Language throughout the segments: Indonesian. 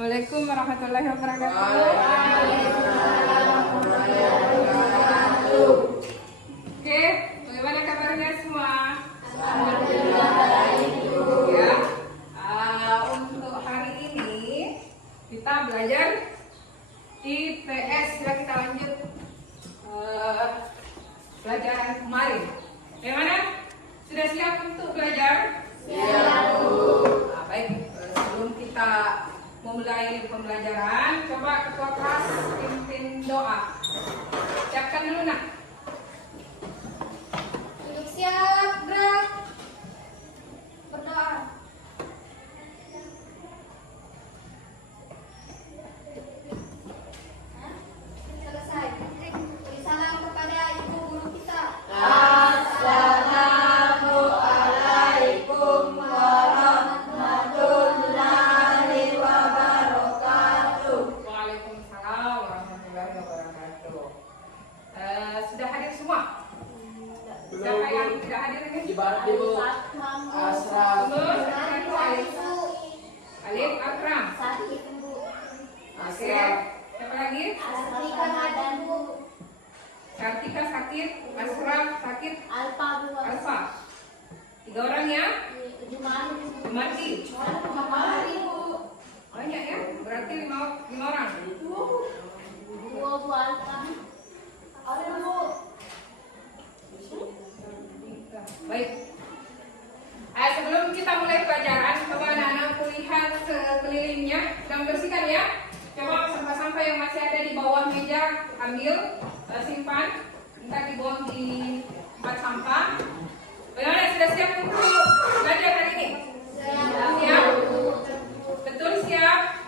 Assalamualaikum warahmatullahi wabarakatuh. Oke, bagaimana kabarnya semua? Alhamdulillah baik, Bu. Ya, untuk hari ini kita belajar IPS. Sudah kita lanjut pelajaran kemarin. Bagaimana? Sudah siap untuk belajar? Siap, Bu. Baik, sebelum kita memulai pembelajaran, coba ketua kelas pimpin doa. Siapkan dulu nak. Duduk siap, gerak. Berdoa. Selesai. Beri salam kepada ibu guru kita. Assalamualaikum warahmatullahi wabarakatuh. Waalaikumsalam warahmatullahi wabarakatuh. Sudah hadir semua? Siapa yang tidak hadir ini? Ibarat ibu Asraf, Alif Akram. Oke. Siapa lagi? Kartika sakit, Asraf sakit, Alfa. 3 orang ya? Jumardi. Banyak ya? Berarti 5 orang. Baik. Sebelum kita mulai pelajaran, coba anak-anak lihat sekelilingnya dan bersihkan ya. Coba sampah-sampah yang masih ada di bawah meja ambil, simpan, minta dibuang di tempat sampah. Bagaimana, sudah siap untuk belajar hari ini? Siap? Betul siap?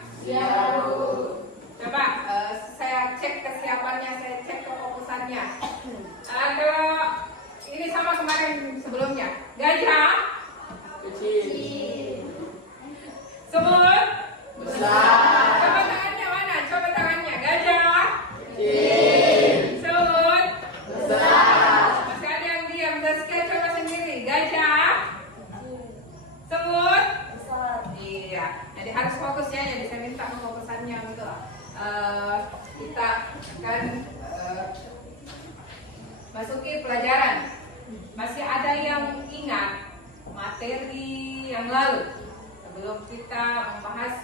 Coba saya cek kesiapannya, saya cek kefokusannya. Kalau ini sama kemarin sebelumnya. Gajah kecil, semut besar, coba tangannya mana? Coba tangannya. Gajah kecil, semut besar, masih ada yang diam. Zaskia coba sendiri. Gajah semut. Iya, jadi harus fokus ya. Jadi saya minta fokusannya untuk kita akan masuki pelajaran. Masih ada yang ingat materi yang lalu? Sebelum kita membahas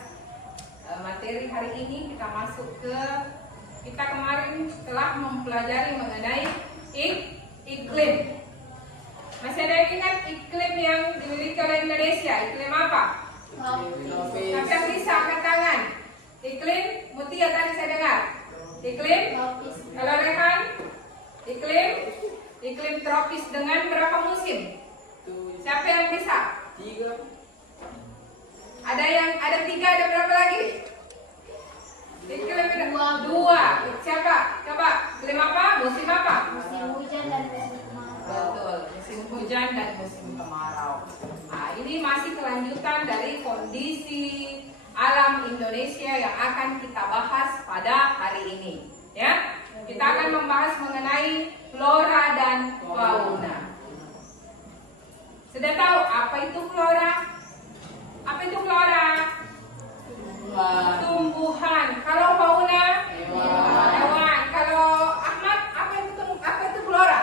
materi hari ini, kita masuk ke kita kemarin telah mempelajari mengenai iklim. Masih ada yang ingat iklim yang dimiliki oleh Indonesia? Iklim apa? Siapa yang bisa angkat tangan? Iklim Mutia tadi saya dengar. Iklim? Kalau Rehan? Iklim tropis dengan berapa musim? Siapa yang bisa? 3, Ada 3, ada berapa lagi? Iklim 2. Siapa? Coba. Iklim apa? Musim apa? Betul, musim hujan dan musim kemarau. Nah, ini masih kelanjutan dari kondisi alam Indonesia yang akan kita bahas pada hari ini. Ya, kita akan membahas mengenai flora dan fauna. Sudah tahu apa itu flora? Apa itu flora? Tumbuhan. Kalau fauna? Hewan. Kalau Ahmad, apa itu flora?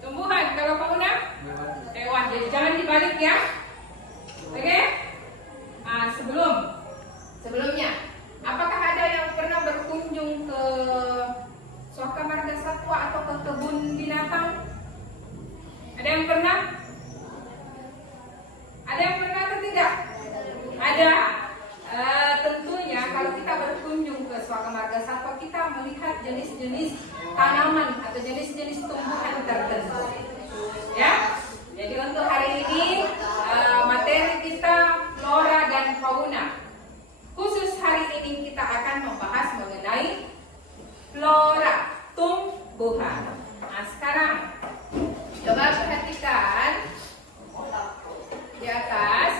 Tumbuhan. Kalau fauna? Hewan. Jadi jangan dibalik ya. Oke? Sebelumnya, apakah ada yang pernah berkunjung ke Suaka Marga Satwa atau ke kebun binatang? Ada yang pernah? Ada yang pernah atau tidak? Ada. Tentunya kalau kita berkunjung ke Suaka Marga Satwa, kita melihat jenis-jenis tanaman atau jenis-jenis tumbuhan tertentu. Ya. Jadi untuk hari ini materi kita flora dan fauna. Khusus hari ini kita akan membahas mengenai flora, tumbuhan. Nah, sekarang coba perhatikan di atas.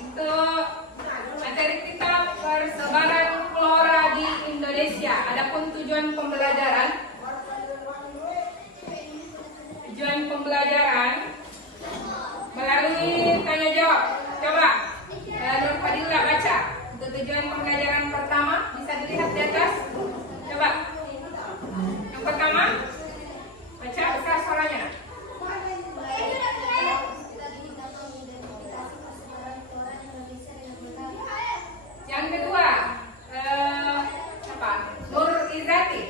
Untuk materi kita persebaran flora di Indonesia. Adapun tujuan pembelajaran Untuk tujuan pembelajaran pertama bisa dilihat di atas. Coba. Yang pertama, baca besar suaranya. Yang kedua, apa? Nur Izati.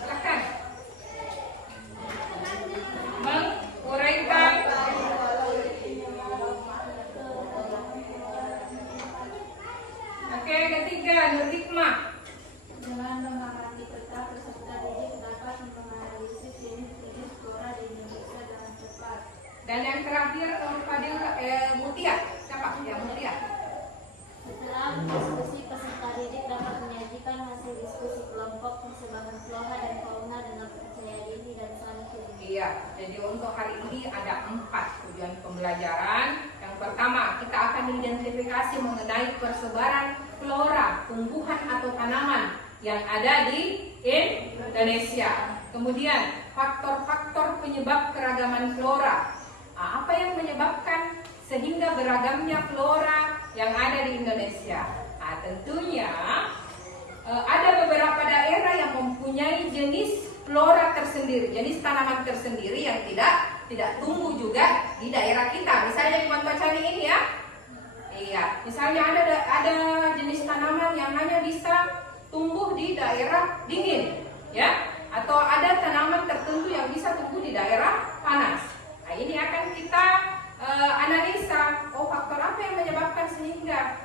Silakan. Menguraikan. Oke, ketiga, Nur Hikmah. Dengan mengamati peta peserta didik dapat menganalisis jenis-jenis flora di Indonesia dengan cepat. Dan yang terakhir, Nur Fadil Mutia. Siapa? Ya, Mutia. Setelah diskusi, peserta didik dapat menyajikan hasil diskusi kelompok persebaran flora dan fauna dengan percaya diri dan saling terima. Iya, jadi untuk hari ini ada 4 tujuan pembelajaran. Yang pertama, kita akan mengidentifikasi mengenai persebaran flora, tumbuhan atau tanaman yang ada di Indonesia. Kemudian, faktor-faktor penyebab keragaman flora. Apa yang menyebabkan sehingga beragamnya flora yang ada di Indonesia? Tentunya ada beberapa daerah yang mempunyai jenis flora tersendiri, jenis tanaman tersendiri yang tidak tumbuh juga di daerah kita. Misalnya di Montocani ini ya, iya. Misalnya ada jenis tanaman yang hanya bisa tumbuh di daerah dingin, ya, atau ada tanaman tertentu yang bisa tumbuh di daerah panas. Nah, ini akan kita analisa. Faktor apa yang menyebabkan sehingga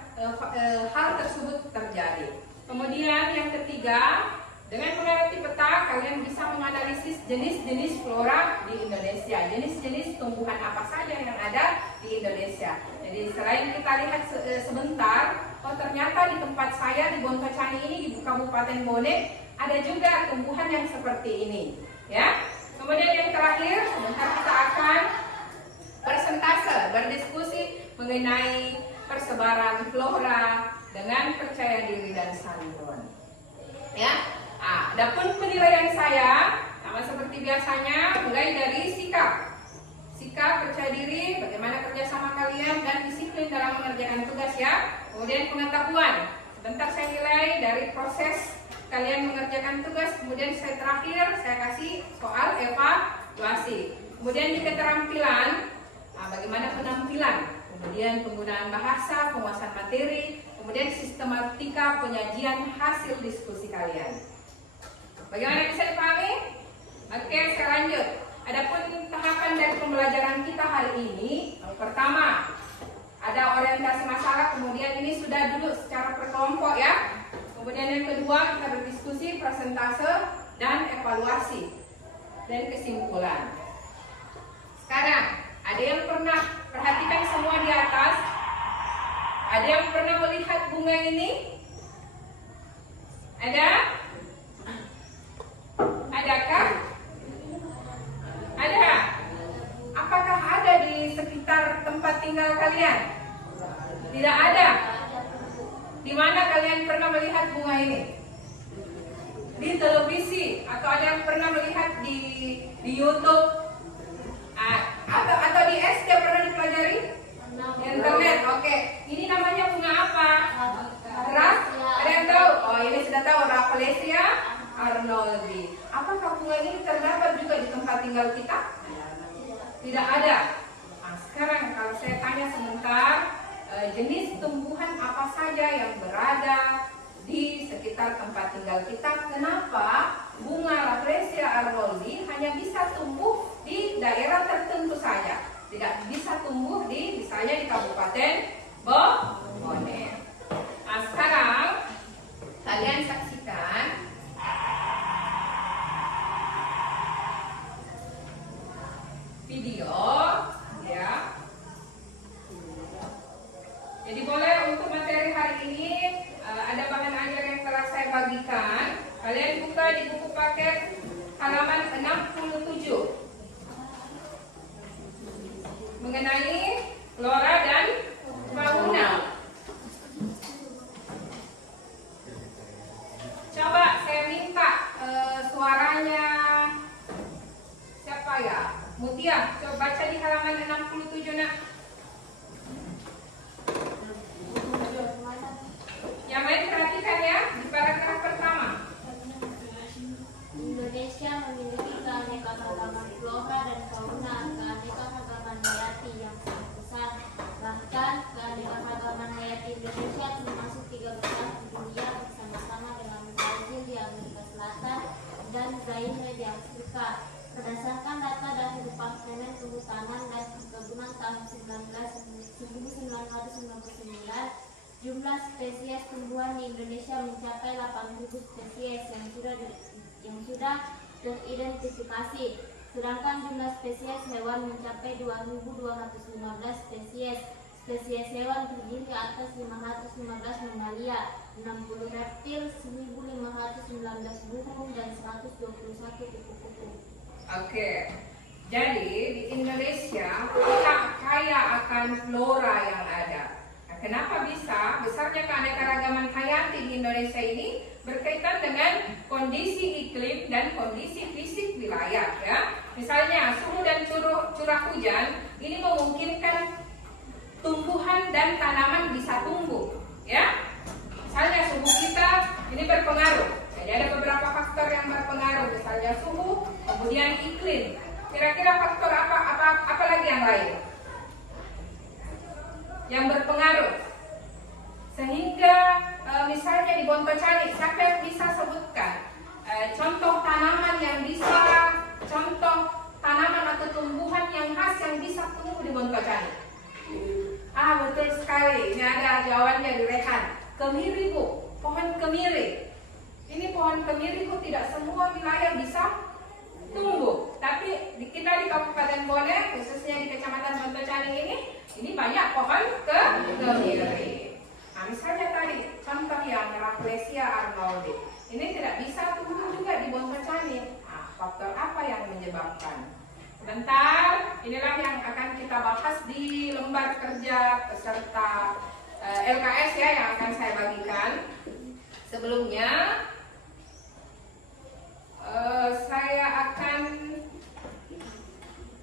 hal tersebut terjadi. Kemudian yang ketiga, dengan mengamati peta, kalian bisa menganalisis jenis-jenis flora di Indonesia, jenis-jenis tumbuhan apa saja yang ada di Indonesia. Jadi selain kita lihat sebentar, ternyata di tempat saya di Montocani ini di Kabupaten Bone ada juga tumbuhan yang seperti ini, ya. Kemudian yang terakhir, sebentar kita akan persentase, berdiskusi mengenai persebaran flora dengan percaya diri dan sinkron. Ya. Adapun penilaian saya sama seperti biasanya, mulai dari sikap, percaya diri, bagaimana kerjasama kalian dan disiplin dalam mengerjakan tugas ya. Kemudian pengetahuan, sebentar saya nilai dari proses kalian mengerjakan tugas. Kemudian saya terakhir saya kasih soal evaluasi. Kemudian di keterampilan, bagaimana penampilan, kemudian penggunaan bahasa, penguasaan materi, kemudian sistematika penyajian hasil diskusi kalian. Bagaimana bisa dipahami? Oke, saya lanjut. Adapun tahapan dari pembelajaran kita hari ini, yang pertama ada orientasi masalah, kemudian ini sudah duduk secara berkelompok ya. Kemudian yang kedua kita berdiskusi, presentase, dan evaluasi dan kesimpulan. Sekarang ada yang pernah perhatikan semua di atas? Ada yang pernah melihat bunga ini? Ada? Adakah? Ada? Apakah ada di sekitar tempat tinggal kalian? Tidak ada. Di mana kalian pernah melihat bunga ini? Di televisi atau ada yang pernah melihat di YouTube? Atau di SD pernah dipelajari? Internet. Oke. Ini namanya bunga apa? Ada yang tahu? Oh, ini sudah tahu, Rafflesia arnoldii. Apakah bunga ini terdapat juga di tempat tinggal kita? Tidak ada. Sekarang kalau saya tanya sebentar, jenis tumbuhan apa saja yang berada di sekitar tempat tinggal kita? Kenapa bunga Rafflesia arnoldii hanya bisa tumbuh di daerah tertentu saja? Tidak bisa tumbuh di misalnya di Kabupaten Bone. Sekarang kalian saksikan video ya. Jadi boleh untuk materi hari ini ada bahan ajar yang telah saya bagikan. Kalian buka di buku paket halaman 67 mengenai flora dan fauna. Coba saya minta suaranya siapa ya? Mutia, coba baca di halaman 67 nak. Indonesia termasuk 3 besar di dunia bersama-sama dengan Brazil di Amerika Selatan dan Zaire di Afrika. Berdasarkan data dari Departemen Kehutanan dan Perkebunan tahun 1999, jumlah spesies tumbuhan di Indonesia mencapai 8.000 spesies yang sudah teridentifikasi, sedangkan jumlah spesies hewan mencapai 2.215 spesies. Spesies hewan terdiri atas 515 mamalia, 60 reptil, 1.519 burung, dan 121 kupu-kupu. Oke, jadi di Indonesia kita kaya akan flora yang ada. Nah, kenapa bisa? Besarnya keanekaragaman hayati di Indonesia ini berkaitan dengan kondisi iklim dan kondisi fisik wilayah. Ya, misalnya suhu dan curah hujan ini memungkinkan tumbuhan dan tanaman bisa tumbuh. Ya, misalnya suhu kita ini berpengaruh. Jadi ada beberapa faktor yang berpengaruh, misalnya suhu, kemudian iklim. Kira-kira faktor apa lagi yang lain yang berpengaruh? Sehingga misalnya di Bontocani, siapa yang bisa sebutkan contoh tanaman atau tumbuhan yang khas yang bisa tumbuh di Bontocani? Betul sekali. Ini ada jawabannya di Rehan. Kemiri, Bu. Pohon kemiri. Ini pohon kemiri, Bu, tidak semua wilayah bisa tumbuh. Tapi kita di Kabupaten Bone, khususnya di Kecamatan Bontocani ini banyak pohon kemiri. Nah, misalnya tadi contoh yang Rafflesia arnoldii. Ini tidak bisa tumbuh juga di Bontocani. Nah, faktor apa yang menyebabkan? Sebentar, inilah yang akan kita bahas di lembar kerja peserta LKS ya, yang akan saya bagikan. Sebelumnya saya akan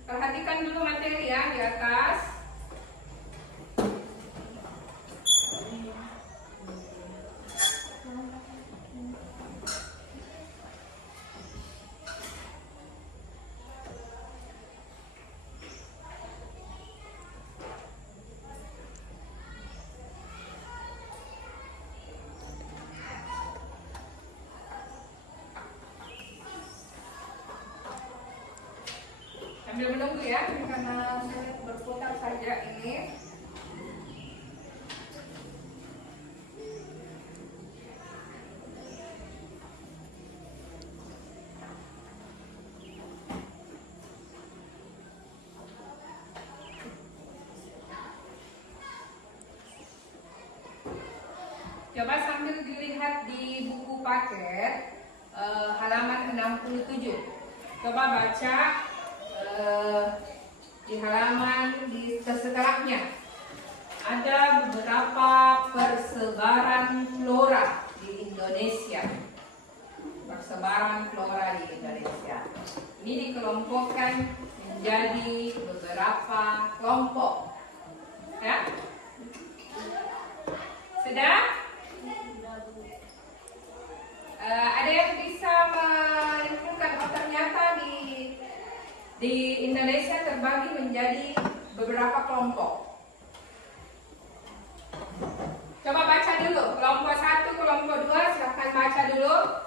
perhatikan dulu materi ya di atas. Sambil menunggu ya, karena saya berputar saja ini. Coba sambil dilihat di buku paket halaman 67. Coba baca di halaman setelahnya. Ada beberapa persebaran flora di Indonesia. Persebaran flora di Indonesia. Ini dikelompokkan menjadi beberapa kelompok. Ya? Sudah? Ada yang bisa menyimpulkan ternyata di Indonesia terbagi menjadi beberapa kelompok. Coba baca dulu, kelompok 1, kelompok 2, silahkan baca dulu.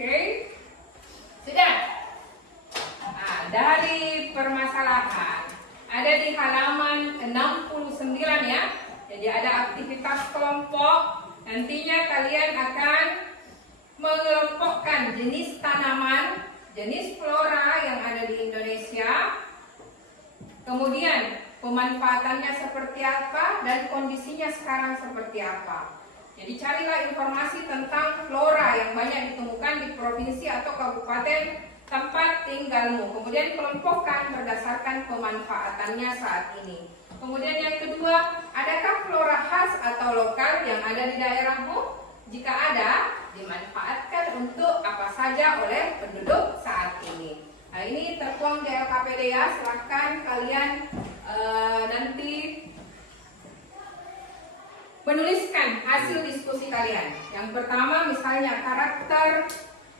Oke, sudah. Nah, dari permasalahan ada di halaman 69 ya. Jadi ada aktivitas kelompok. Nantinya kalian akan mengelompokkan jenis tanaman, jenis flora yang ada di Indonesia. Kemudian pemanfaatannya seperti apa dan kondisinya sekarang seperti apa. Jadi carilah informasi tentang flora yang banyak ditemukan di provinsi atau kabupaten tempat tinggalmu. Kemudian kelompokkan berdasarkan pemanfaatannya saat ini. Kemudian yang kedua, adakah flora khas atau lokal yang ada di daerahmu? Jika ada, dimanfaatkan untuk apa saja oleh penduduk saat ini. Nah, ini tertuang di LKPD ya. Silahkan kalian nanti menuliskan hasil diskusi kalian. Yang pertama misalnya karakter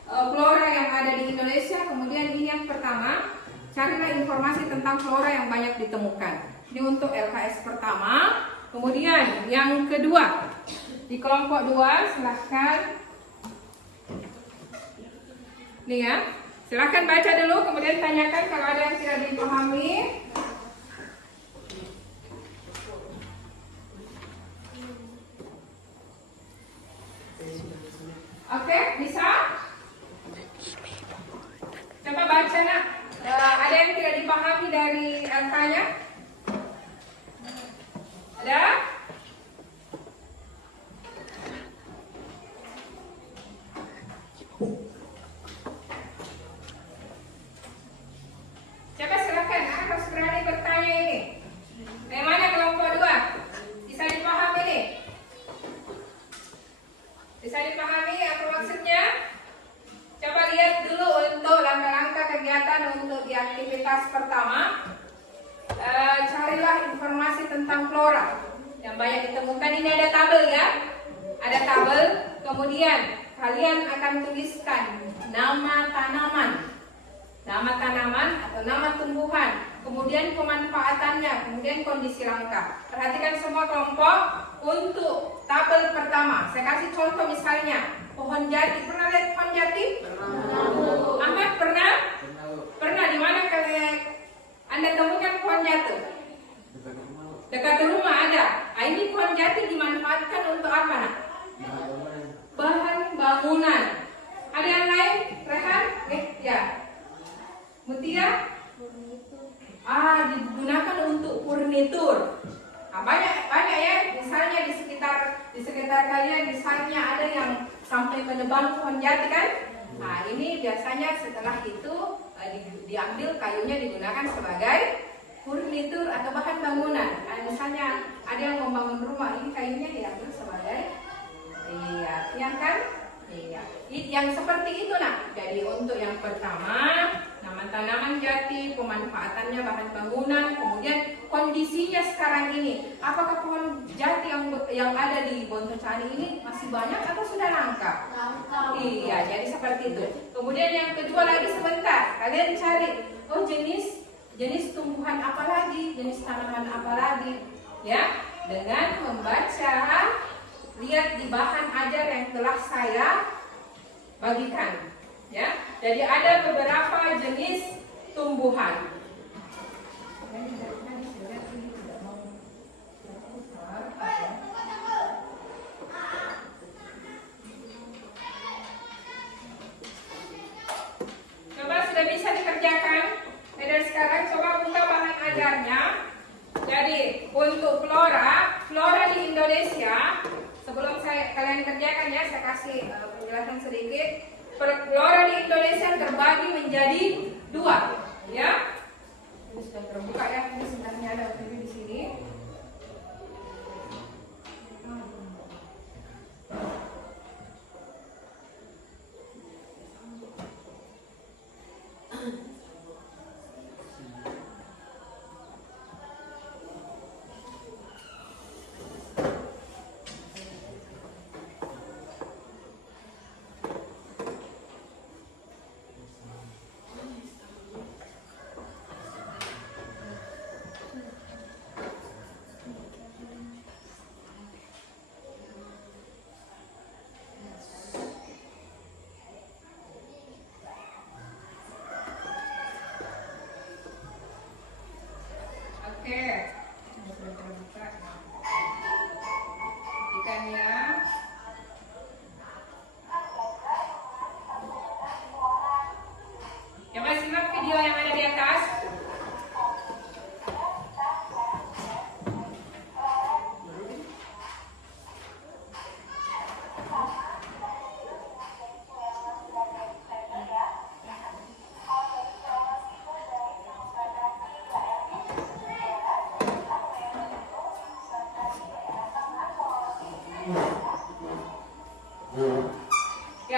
flora yang ada di Indonesia. Kemudian ini yang pertama, carilah informasi tentang flora yang banyak ditemukan. Ini untuk LKS pertama. Kemudian yang kedua, di kelompok 2 silahkan. Nih ya, silahkan baca dulu, kemudian tanyakan kalau ada yang tidak dipahami. Oke, bisa? Coba baca nak. Ada yang tidak dipahami dari angkanya? Ada? Coba silakan, harus berani bertanya ini. Bagaimana kelompok 2? Bisa dipahami nih? Bisa dipahami apa maksudnya? Coba lihat dulu untuk langkah-langkah kegiatan untuk di aktivitas pertama. Carilah informasi tentang flora yang banyak ditemukan. Ini ada tabel ya, ada tabel. Kemudian kalian akan tuliskan nama tanaman atau nama tumbuhan, kemudian pemanfaatannya, kemudian kondisi langka. Perhatikan semua kelompok untuk tabel pertama. Saya kasih contoh misalnya pohon jati. Pernah lihat pohon jati? Pernah. Ahmad pernah? Pernah. Di mana kalian Anda temukan pohon jati? Dekat rumah ada. Nah, ini pohon jati dimanfaatkan untuk apa nak? Bahan bangunan. Ada yang lain? Rehan? Ya. Mutia? Digunakan untuk furnitur. Nah, banyak ya. Misalnya di sekitar kalian misalnya ada yang sampai menebang pohon jati kan? Nah, ini biasanya setelah itu diambil kayunya digunakan sebagai furnitur atau bahan bangunan. Nah, misalnya ada yang membangun rumah, ini kayunya diambil sebagai ya kan? Iya. Yang seperti itu nak. Jadi untuk yang pertama, nama tanaman jati, pemanfaatannya bahan bangunan, kemudian kondisinya sekarang ini. Apakah pohon jati yang ada di Bontocani ini masih banyak atau sudah langka? Langka. Iya, jadi seperti itu. Kemudian yang kedua lagi sebentar, kalian cari jenis tumbuhan apa lagi, jenis tanaman apa lagi, ya, dengan membaca. Lihat di bahan ajar yang telah saya bagikan, ya. Jadi ada beberapa jenis tumbuhan. Coba sudah bisa dikerjakan. Dari sekarang coba buka bahan ajarnya. Jadi untuk flora di Indonesia. Sebelum kalian kerjakan ya, saya kasih penjelasan sedikit. Flora di Indonesia terbagi menjadi 2, ya. Ini sudah terbuka ya, ini sebenarnya ada di sini.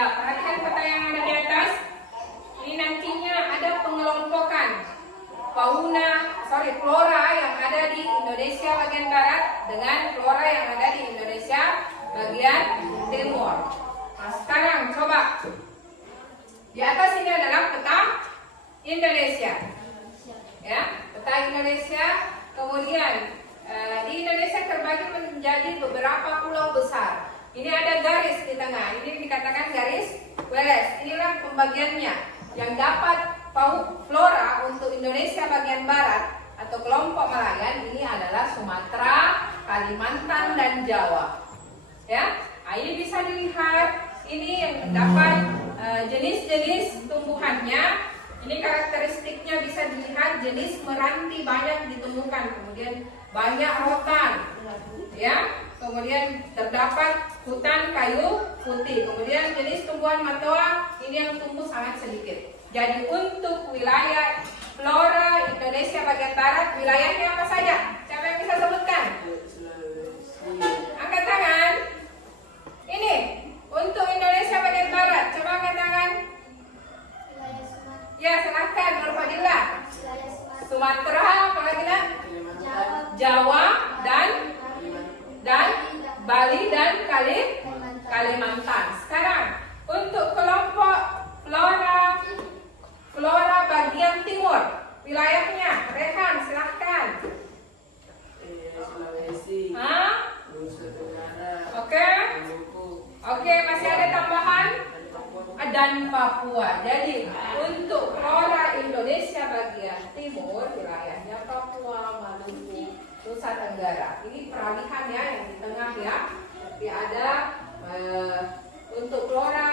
Ya, perhatikan peta yang ada di atas. Ini nantinya ada pengelompokan flora yang ada di Indonesia bagian barat dengan flora yang ada di Indonesia bagian timur. Nah, sekarang coba. Di atas ini adalah peta Indonesia. Ya, peta Indonesia. Kemudian di Indonesia terbagi menjadi beberapa pulau besar. Ini ada garis di tengah. Ini dikatakan garis Wallace. Inilah pembagiannya. Yang dapat flora untuk Indonesia bagian barat atau kelompok Malayan ini adalah Sumatera, Kalimantan, dan Jawa. Ya, nah, ini bisa dilihat. Ini yang dapat jenis-jenis tumbuhannya. Ini karakteristiknya bisa dilihat, jenis meranti banyak ditemukan, kemudian banyak rotan, ya. Kemudian terdapat hutan kayu putih. Kemudian jenis tumbuhan matoa ini yang tumbuh sangat sedikit. Jadi untuk wilayah flora Indonesia bagian barat, wilayahnya apa saja? Siapa yang bisa sebutkan? Angkat tangan. Ini untuk Indonesia bagian barat, coba angkat tangan. Ya, silahkan Nurfadillah. Sumatera, apalagi nak? Jawa dan Bali dan Kalimantan. Sekarang untuk kelompok flora bagian timur, wilayahnya Rehan, silahkan. Sulawesi. Nusa Tenggara. Oke, masih ada tambahan? Dan Papua. Jadi untuk flora Indonesia bagian timur, wilayahnya Papua, Maluku, Nusa Tenggara. Ini peralihan ya yang di tengah ya. Jadi ada untuk flora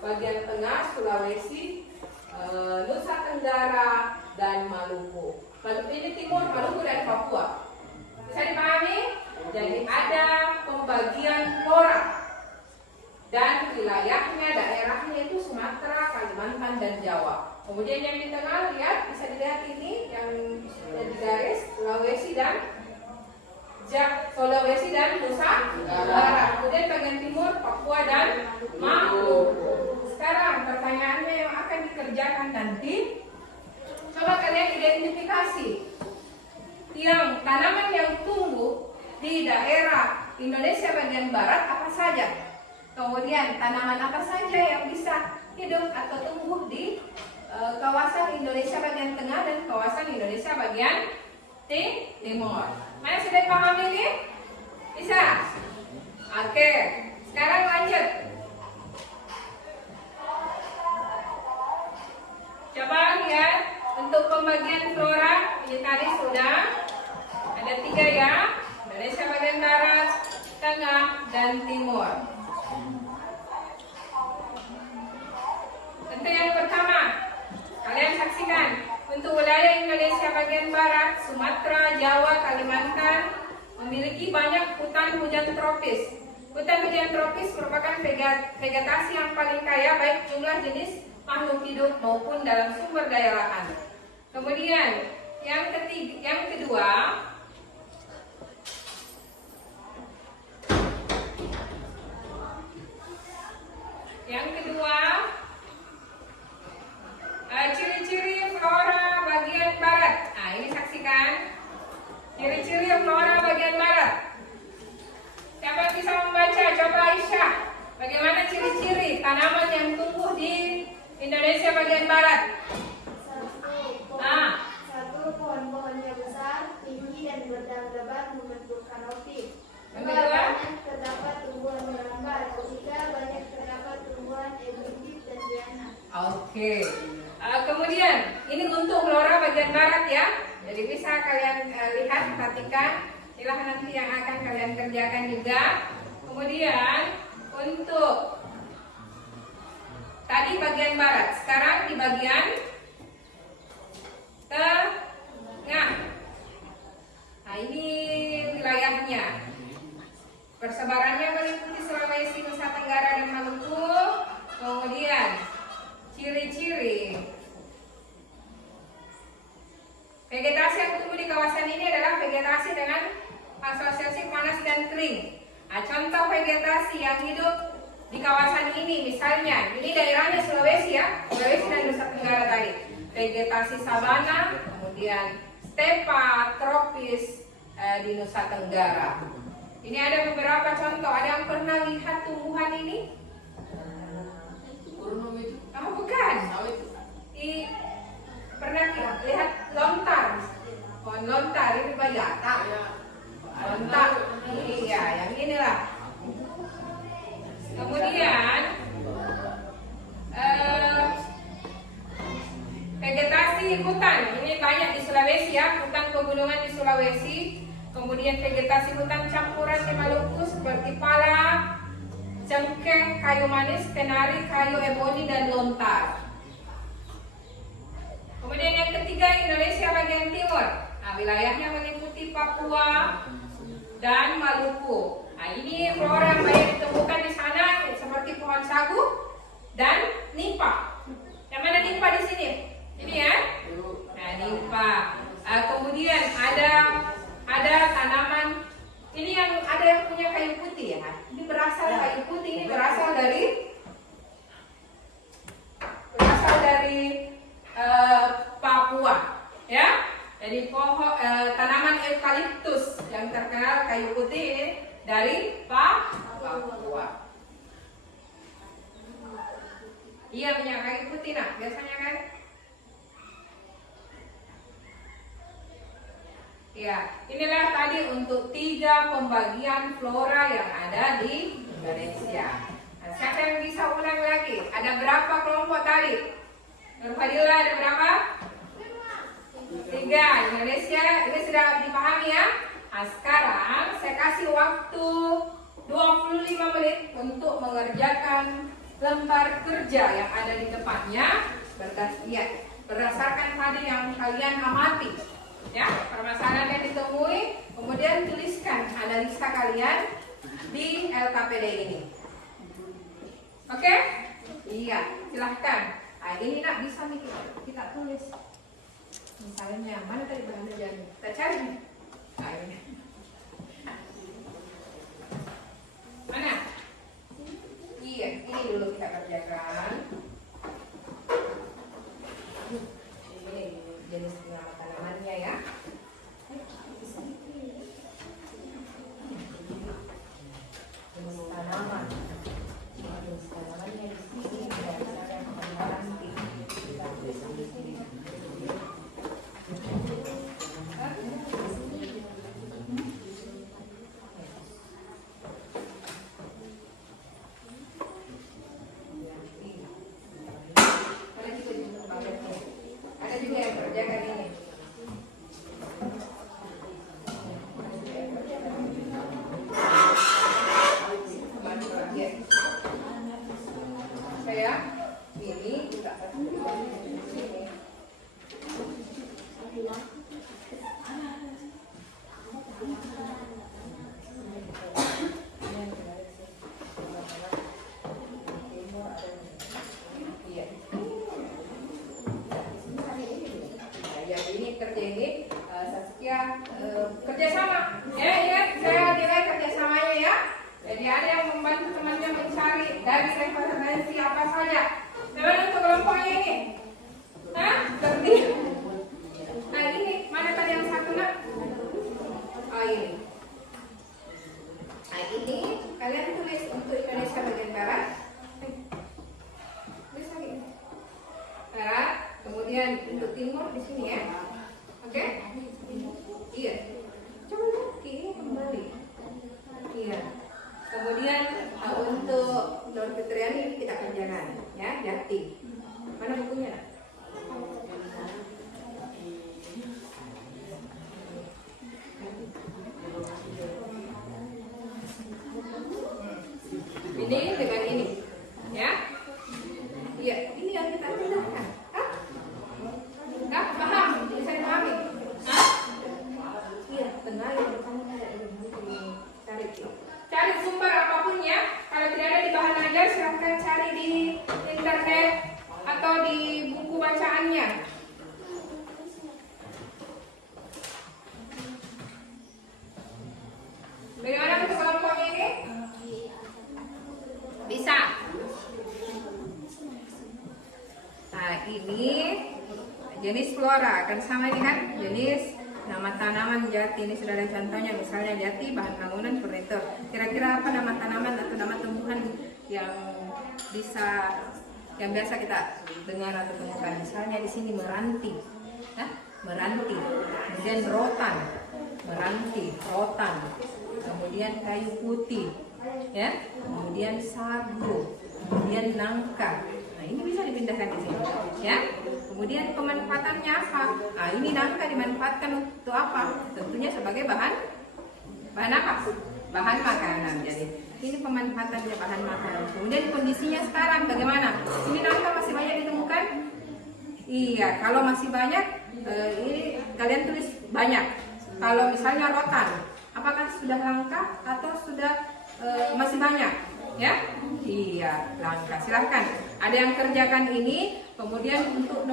bagian tengah Sulawesi, Nusa Tenggara, dan Maluku. Ini timur, Maluku, dan Papua. Bisa dipahami? Jadi ada pembagian flora dan wilayahnya, daerahnya itu Sumatera, Kalimantan, dan Jawa. Kemudian yang di tengah lihat, bisa dilihat ini yang di garis Sulawesi dan Nusa Tenggara. Kemudian bagian timur Papua dan Maluku. Sekarang pertanyaannya yang akan dikerjakan nanti, coba kalian identifikasi yang tanaman yang tumbuh di daerah Indonesia bagian barat apa saja. Kemudian tanaman apa saja yang bisa hidup atau tumbuh di kawasan Indonesia bagian tengah dan kawasan Indonesia bagian timur. Mana sudah paham ini? Bisa? Oke, sekarang lanjut. Coba lihat untuk pembagian flora, ini tadi sudah ada 3 ya. Indonesia bagian barat, tengah, dan timur. Untuk yang pertama, kalian saksikan untuk wilayah Indonesia bagian barat, Sumatera, Jawa, Kalimantan memiliki banyak hutan hujan tropis. Hutan hujan tropis merupakan vegetasi yang paling kaya baik jumlah jenis makhluk hidup maupun dalam sumber daya lahan. Kemudian yang kedua, ciri-ciri flora bagian barat. Nah, ini saksikan ciri-ciri flora bagian barat. Siapa yang bisa membaca? Coba Aisyah. Bagaimana ciri-ciri tanaman yang tumbuh di Indonesia bagian barat? Satu, pohon-pohonnya besar, tinggi, dan berdaun-lebat membentuk kanopi. Yang kedua, terdapat tumbuhan merambat. Ketiga, banyak terdapat tumbuhan ebritis dan liana. Oke. Kemudian ini untuk flora bagian barat ya. Jadi bisa kalian lihat, perhatikan. Inilah nanti yang akan kalian kerjakan juga. Kemudian untuk tadi bagian barat, sekarang di bagian tengah. Nah, ini wilayahnya. Persebarannya meliputi Sulawesi, Nusa Tenggara, dan Maluku. Kemudian ciri-ciri vegetasi yang tumbuh di kawasan ini adalah vegetasi dengan asosiasi panas dan kering. Nah, contoh vegetasi yang hidup di kawasan ini, misalnya ini daerahnya Sulawesi ya, Sulawesi dan Nusa Tenggara tadi, vegetasi sabana, kemudian stepa, tropis di Nusa Tenggara. Ini ada beberapa contoh. Ada yang pernah lihat tumbuhan ini? Kurun itu. Oh, bukan. Sawit. Pernah lihat lontar? Pohon lontar ini bayata. Lontar. Iya, yang inilah. Kemudian vegetasi hutan. Ini banyak di Sulawesi ya, hutan pegunungan di Sulawesi. Kemudian vegetasi hutan campuran di Maluku seperti pala, cengkeh, kayu manis, kenari, kayu eboni, dan lontar. Kemudian yang ketiga, Indonesia bagian timur. Nah, wilayahnya meliputi Papua dan Maluku. Nah, ini flora yang banyak ditemukan di sana seperti pohon sagu dan nimpa. Yang mana nimpa di sini? Ini ya. Nah, nimpa. Kemudian ada tanaman ini yang ada yang punya kayu putih ya. Ini berasal kayu putih ini berasal dari Papua ya. Jadi pohon tanaman eukaliptus yang terkenal kayu putih ini dari Papua. Iya, minyak kayu putih nak biasanya kan. Ya, inilah tadi untuk 3 pembagian flora yang ada di Indonesia. Nah, siapa yang bisa ulang lagi? Ada berapa kelompok tadi? Nurfadillah ada berapa? 3. Indonesia ini sudah dipahami ya. Nah, sekarang saya kasih waktu 25 menit untuk mengerjakan lembar kerja yang ada di depannya berdasarkan tadi yang kalian amati. Ya, permasalahan yang ditemui, kemudian tuliskan analisa kalian di LKPD ini. Oke? Iya, silahkan. Nah, ini nak bisa nih kita tulis. Misalnya, mana tadi bahan kerjanya? Kita cari nih. Nah, ini. Mana? Iya, ini dulu kita kerjakan. Ini jenis nama tanamannya ya. Jenis tanaman. Jenis tanamannya di sini berdasarkan pembaranti. Ada juga yang kerjakan ini. Saya ini juga di sini. Ya, ini kerja ini Saskia kerjasama. Ya, ingat saya nilai kerjasamanya ya. Jadi ada yang membantu temannya mencari dari referensi apa saja. Memang untuk kelompoknya ini, terdiri. Nah ini mana tadi yang satu nak? Oh ini. Nah ini kalian tulis untuk Indonesia bagian barat. Tulis lagi. Barat. Kemudian untuk timur di sini ya. Oke? Iya. Coba lihat kiri kembali. Iya. Kemudian untuk Nur Fitriani ini kita kerjakan ya, Jati. Mana bukunya? Ini dengan ini, ya? Iya, ini yang kita pindahkan. Nggak paham? Bisa dipahami? Iya, benar yang kamu cari. Cari sumber apapun ya. Kalau tidak ada di bahan ajar, silahkan cari di internet atau di buku bacaannya. Bagaimana untuk kelompok ini? Bisa. Nah, ini jenis flora, kan sama ini kan jenis nama tanaman jati. Ini sudah ada contohnya, misalnya jati bahan bangunan furnitur. Kira-kira apa nama tanaman atau nama tumbuhan yang biasa kita dengar atau temukan? Misalnya di sini meranti, meranti, kemudian rotan, meranti, rotan, kemudian kayu putih, ya, kemudian sagu, kemudian nangka. Nah, ini bisa dipindahkan di sini, ya. Kemudian pemanfaatannya apa? Nah, ini nangka dimanfaatkan untuk apa? Tentunya sebagai bahan apa? Bahan makanan. Jadi ini pemanfaatannya bahan makanan. Kemudian kondisinya sekarang bagaimana? Ini nangka masih banyak ditemukan? Iya, kalau masih banyak, ini kalian tulis banyak. Kalau misalnya rotan, apakah sudah langka atau sudah masih banyak? Ya, iya, langka. Silahkan. Ada yang kerjakan ini, kemudian untuk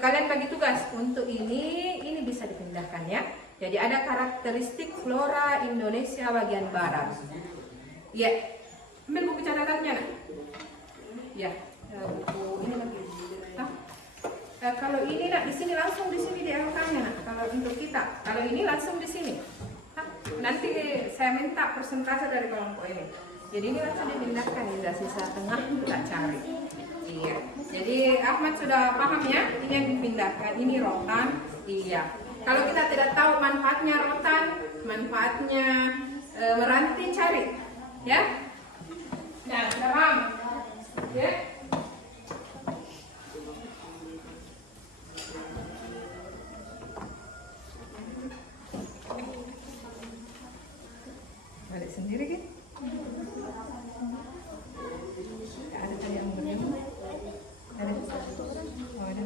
kalian bagi tugas untuk ini bisa dipindahkan ya. Jadi ada karakteristik flora Indonesia bagian barat. Ya, ambil buku catatannya. Nak. Ya, buku ini lagi. Kalau ini nak di sini langsung di sini di angkanya. Nak. Kalau untuk kita, kalau ini langsung di sini. Nanti saya minta persentase dari kelompok ini. Jadi ini langsung dipindahkan, sudah sisa tengah kita cari. Iya. Jadi Ahmad sudah paham ya, ini yang dipindahkan, ini rotan. Iya. Kalau kita tidak tahu manfaatnya rotan, manfaatnya meranti, cari, ya. Nah, sudah paham, ya. Balik sendiri kan? Ada tadi yang berimu? Ada? Oh, ada.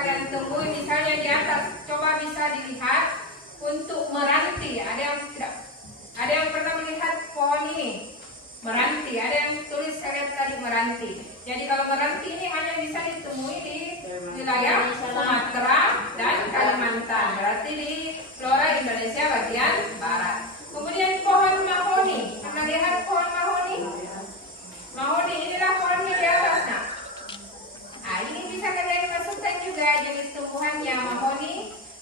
kalian temui misalnya di atas, coba bisa dilihat untuk meranti. Ada yang pernah melihat pohon ini meranti, ada yang tulis saya lihat tadi meranti. Jadi kalau meranti ini hanya bisa ditemui di wilayah Sumatera dan Kalimantan, berarti di flora Indonesia bagian barat. Kemudian pohon mahoni, pernah lihat pohon mahoni? Mahoni inilah pohonnya di atasnya. Nah, ini bisa kalian masukkan juga jenis tumbuhannya mahoni.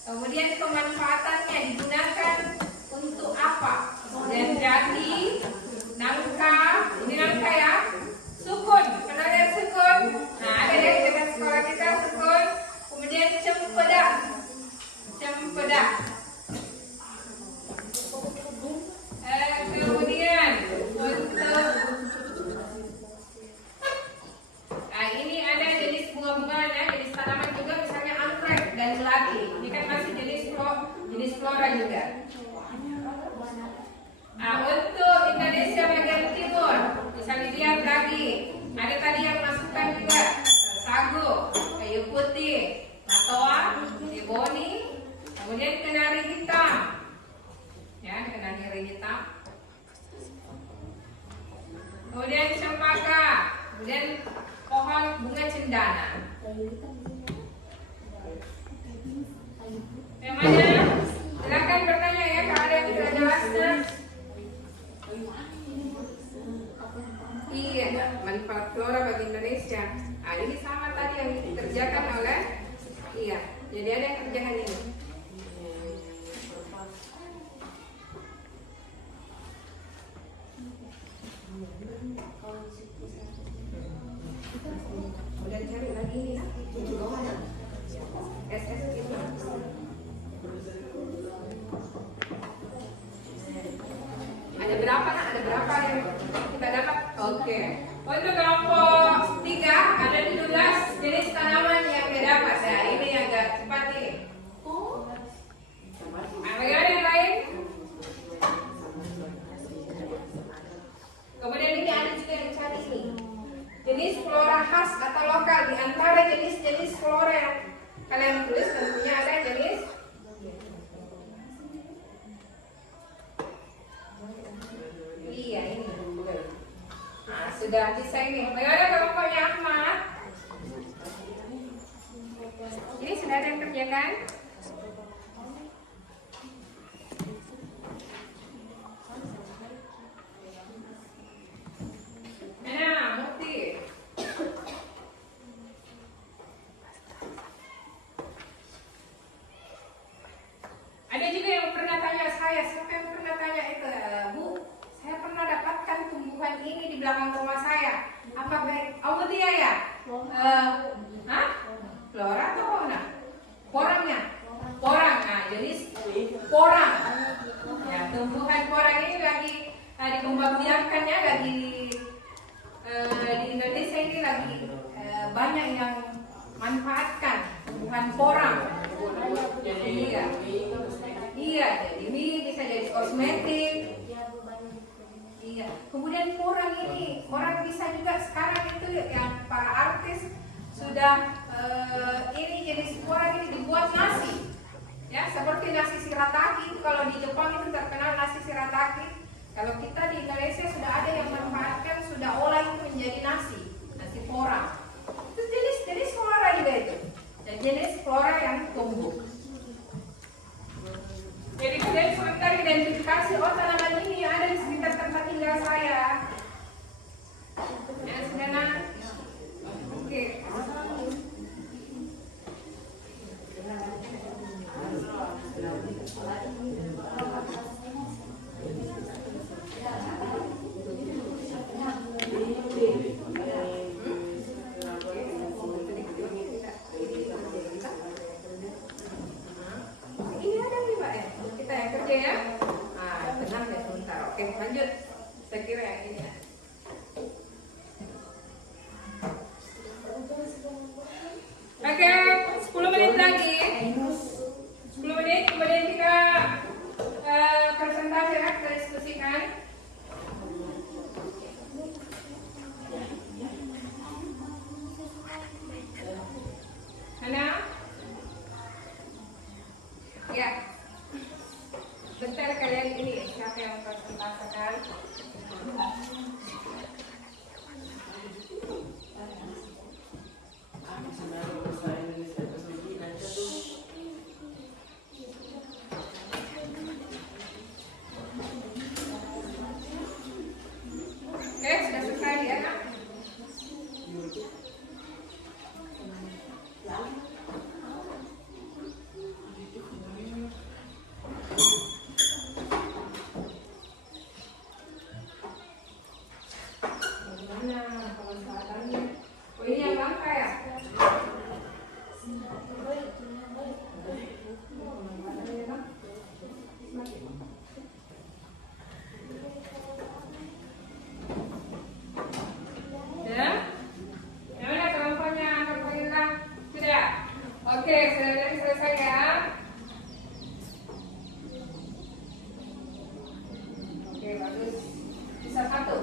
Kemudian pemanfaatannya digunakan untuk apa? Dan jadi nangka, ini nangka ya, sukun, pernah lihat sukun? Nah, ada deh dekat sekolah kita sukun. Kemudian cempedak, cempedak. Kemudian untuk ini ada jenis bunga-bunganya, jenis tanaman juga, misalnya anggrek dan melati. Ini kan masih jenis flora juga. Nah, untuk Indonesia bagian timur bisa dilihat lagi. Ada tadi yang masukkan juga sagu, kayu putih, matoa, eboni, kemudian kenari hitam. Ya, kenari hitam. Kemudian cempaka, kemudian pohon bunga cendana. Yang mana? Silakan bertanya ya kalau ada yang tidak jelas. Iya, manfaat flora bagi Indonesia. Nah, ini sama tadi yang dikerjakan oleh, iya. Jadi ada yang kerjakan ini. Udah cari lagi ini ya. SS gitu. Ada berapa? Ada berapa yang kita dapat? Oke. Untuk kelompok 3 ada 17 jenis tanaman yang didapat. Nah, ini agak cepat nih. Nah, bagaimana yang lain? Kemudian ini ada juga yang cari ini. Jenis flora khas atau lokal. Di antara jenis-jenis flora yang kalian tulis tentunya ada jenis iya ini. Nah, sudah bisa ini. Bagaimana kelompoknya Ahmad? Ini sudah ada yang kerjakan? Nah, Mukti. Ada juga yang pernah tanya saya, siapa yang pernah tanya itu, Bu, saya pernah dapatkan tumbuhan ini di belakang rumah saya. Apa baik? Oh, dia ya? Flora atau fauna? Porangnya? Porang. Nah, jenis porang. Ya, tumbuhan porang ini lagi dikembangbiakannya, lagi di Indonesia ini lagi banyak yang manfaatkan tumbuhan porang. Iya, jadi ini bisa jadi kosmetik. Iya. Kemudian porang ini, orang bisa juga sekarang itu yang para artis sudah ini jenis porang ini dibuat nasi. Ya, seperti nasi shirataki itu kalau di Jepang itu terkenal nasi shirataki. Kalau kita di Indonesia sudah ada yang memanfaatkan, sudah olah itu menjadi nasi porang. Itu jenis flora juga itu. Dan jenis flora yang tumbuh. Jadi kalian sebentar identifikasi, oh tanaman ini yang ada di sekitar tempat tinggal saya. Ya, sebenarnya. Oke. Ya. Bentar kalian ini siapa yang mempresentakan? Oke, sudah selesai ya, Nak? Bagaimana pemasarannya? Oh, ini yang langka ya? Ya? Yang mana kelompoknya? Kelompoknya hilang? Sudah? Oke, sudah selesai ya? Oke, bagus. Bisa satu.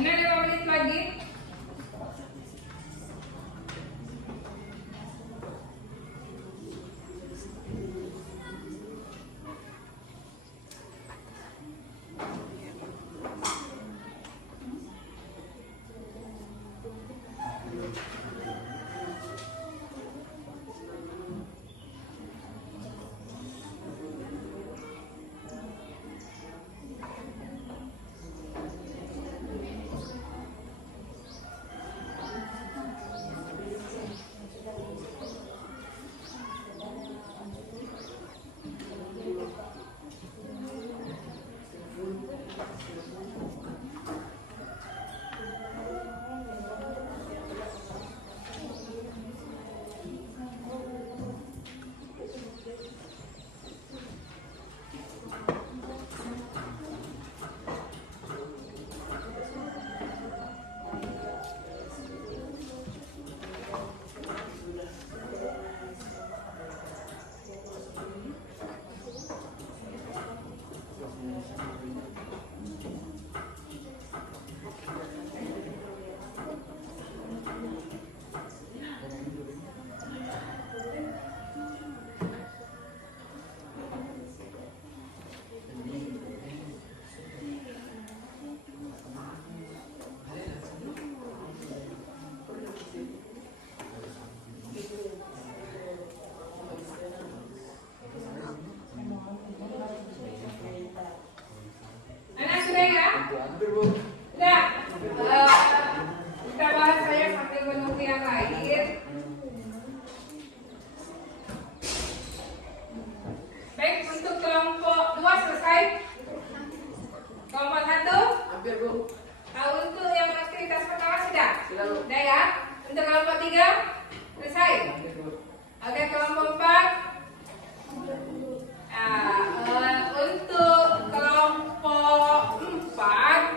Ini 5 menit lagi. Anak sudah ya? Sudah. Kita bahas saja sambil menunggu yang lain. Baik, untuk kelompok 2 selesai. Kelompok 1? Hampir, Bu. Untuk yang aktivitas pertama sudah? Sudah, Bu. Sudah ya? Untuk kelompok 3? Selesai? Hampir, Bu. Oke, kelompok 4? Untuk kelompok 4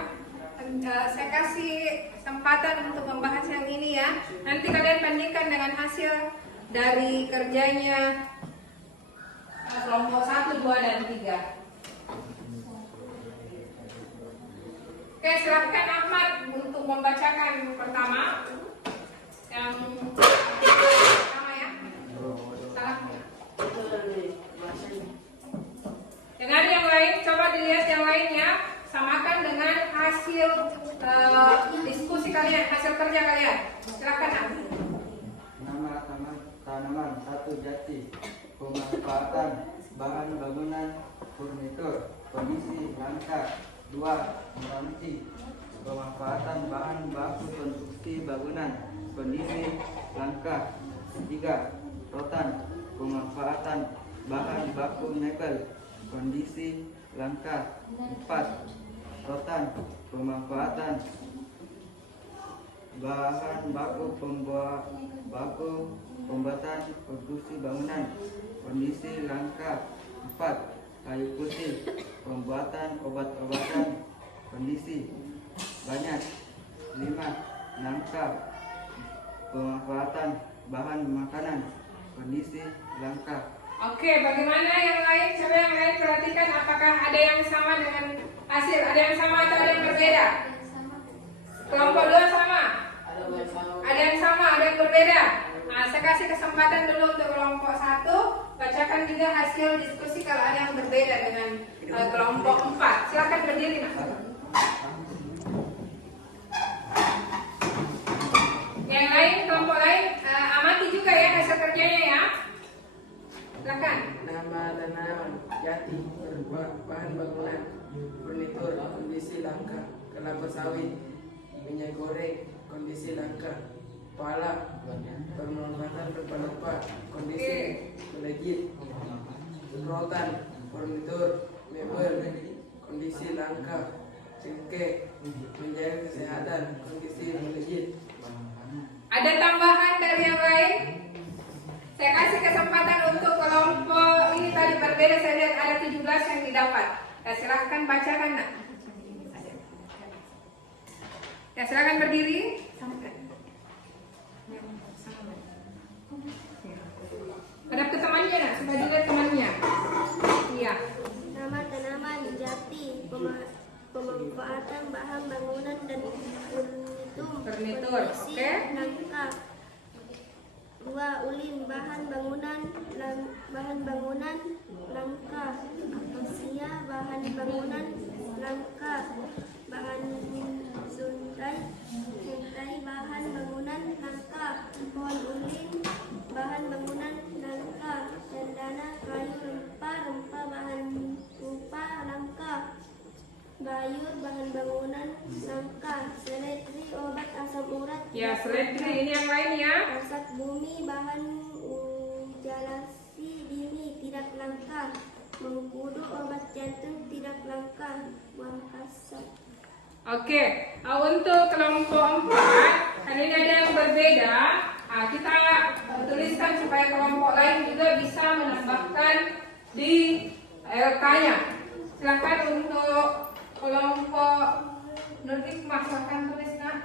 saya kasih kesempatan untuk membahas yang ini ya. Nanti kalian bandingkan dengan hasil dari kerjanya kelompok 1, 2, dan 3. Oke, silakan Ahmad untuk membacakan pertama. Yang pertama ya. Salah. Dengan yang lain, coba dilihat yang lainnya, samakan dengan hasil diskusi kalian, hasil kerja kalian. Silakan. Nama tanaman 1 jati, pemanfaatan bahan bangunan furnitur, kondisi langka 2. Garansi pemanfaatan bahan baku konstruksi bangunan, kondisi langka. 3. Rotan pemanfaatan bahan baku mebel, kondisi langka. 4. Rotan pemanfaatan bahan baku pembuatan konstruksi bangunan, kondisi langka. 4. Kayu putih pembuatan obat-obatan, kondisi banyak. 5. Nangka pemanfaatan bahan makanan, kondisi langka. Oke, bagaimana yang lain? Coba yang lain perhatikan apakah ada yang sama dengan hasil, ada yang sama atau ada yang berbeda? Kelompok 2 sama? Ada yang sama, ada yang berbeda. Nah, saya kasih kesempatan dulu untuk kelompok 1. Bacakan juga hasil diskusi kalau ada yang berbeda dengan kelompok 4. Silakan berdiri, Nak. Yang lain, kelompok lain, amati juga ya hasil kerjanya ya. Silakan. Nama tanaman jati, bahan bangunan, furnitur, kondisi langka, kelapa sawit, minyak goreng, kondisi langka, pala, pemanfaatan rempah-rempah, kondisi melejit, rotan, furnitur, mebel, kondisi langka, cengkeh, menjaga kesehatan, kondisi melejit. Ada tambahan dari yang lain? Saya kasih kesempatan untuk kelompok ini tadi berbeda. Saya lihat ada 17 yang didapat. Ya, silahkan bacakan, Nak. Ya, silahkan berdiri. Hadap ke temannya, Nak, supaya dilihat temannya. Iya. Nama tanaman jati, pemanfaatan bahan bangunan dan Furnitur, kondisi oke. langka. 2. Ulin bahan bangunan langka. Akasia bahan bangunan langka. Bahan suntai bahan bangunan langka. Pohon ulin bahan bangunan langka. Cendana kayu rempah bahan rupa langka. Bayur bahan bangunan langka. Seledri obat asam urat. Ya, seledri ini yang lain ya. Asap bumi bahan ujalasi dini tidak langka. Mengkudu obat jantung tidak langka. Buang kasar. Oke, untuk kelompok 4, karena ini ada yang berbeda, kita tuliskan supaya kelompok lain juga bisa menambahkan di LK-nya. Silakan untuk kelompok Nurhikmah, silakan tulis, Nak.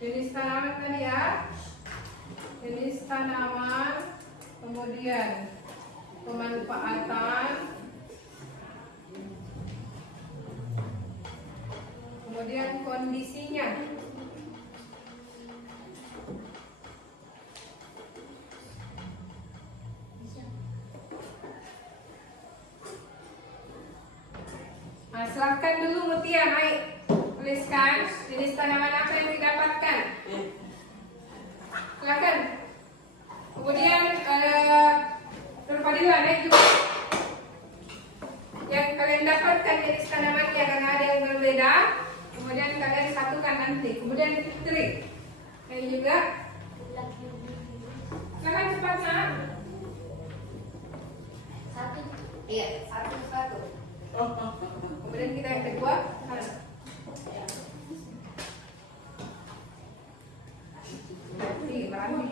Jenis tanaman tadi ya. Jenis tanaman, kemudian pemanfaatan, kemudian kondisinya. Nah, silahkan dulu Mutia, naik. Tuliskan jenis tanaman apa yang didapatkan. Silahkan. Kemudian Nurfadila, naik juga. Yang kalian dapatkan jenis tanamannya karena ada yang berbeda. Kemudian kalian satukan nanti. Kemudian Fitri, naik juga. Silahkan cepat, Nak. Satu. Iya, satu-satu. Kemudian kita yang kedua. Berarti berani.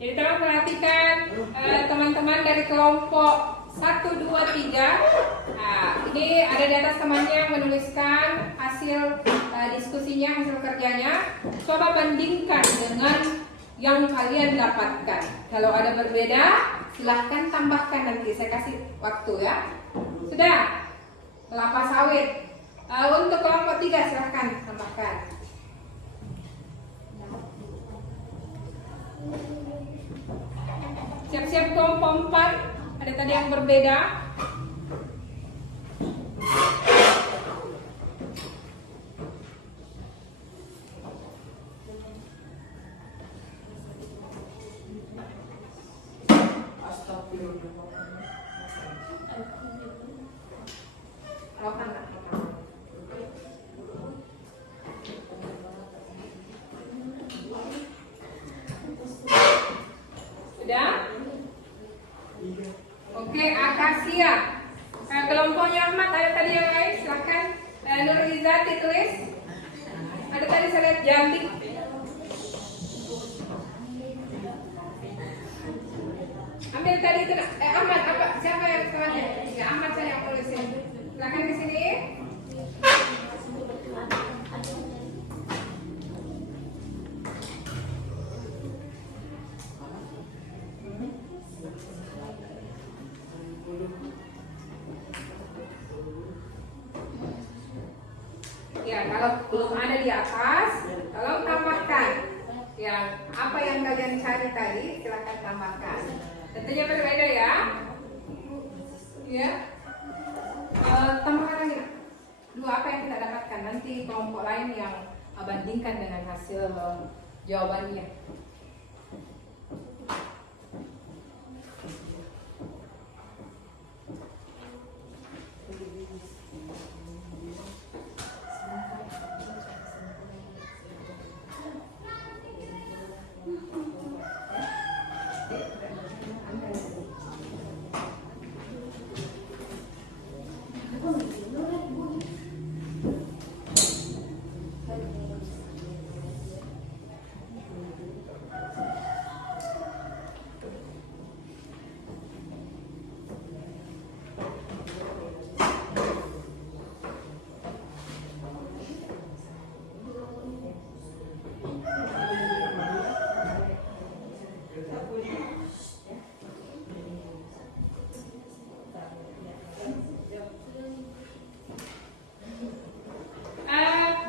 Jadi tolong perhatikan teman-teman dari kelompok 1, 2, 3. Nah, ini ada di atas temannya yang menuliskan hasil diskusinya, hasil kerjanya. Coba bandingkan dengan yang kalian dapatkan. Kalau ada berbeda, silahkan tambahkan nanti. Saya kasih waktu ya. Sudah? Kelapa sawit. Untuk kelompok 3 silahkan tambahkan. Siap-siap kelompok 4. Ada tadi yang berbeda. Sudah? Oke, akasia. Kelompoknya Ahmad ada tadi yang lain, silahkan. Nur Izzati tulis. Ada tadi saya lihat Jambi. Ambil tadi itu, Ahmad apa? Siapa yang setelahnya? Ya Ahmad saya yang tulisin. Silahkan ke sini. Ya, kalau belum ada di atas, tolong tambahkan. Ya, apa yang kalian cari tadi, silakan tambahkan. Tentunya berbeda ya. Ya. Tambahkan lagi. Dua apa yang kita dapatkan nanti kelompok lain yang bandingkan dengan hasil jawabannya.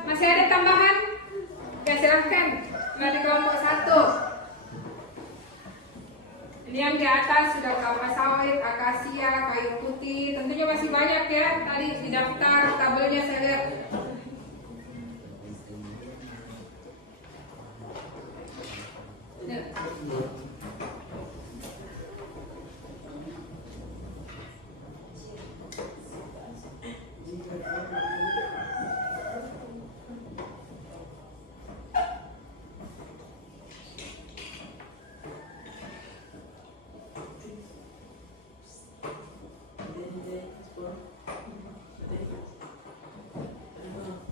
Masih ada tambahan? Ya silahkan. Dari kelompok 1. Ini yang di atas sudah kelapa sawit, akasia, kayu putih. Tentunya masih banyak ya. Tadi di daftar tabelnya saya lihat. Ya.